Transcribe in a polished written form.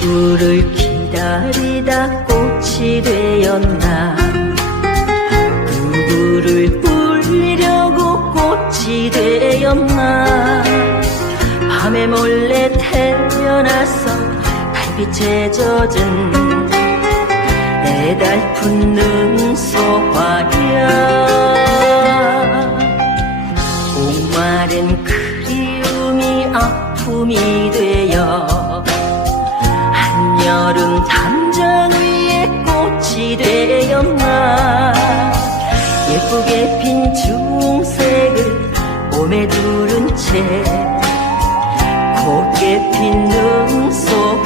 누구를 기다리다 꽃이 되었나, 누구를 울리려고 꽃이 되었나. 밤에 몰래 태어나서 달빛에 젖은 내 달픈 능소화야. 목마른 그리움이 아픔이 되어 한여름 담장 위에 꽃이 되었나. 예쁘게 핀 중색을 몸에 두른 채 곱게 핀 능소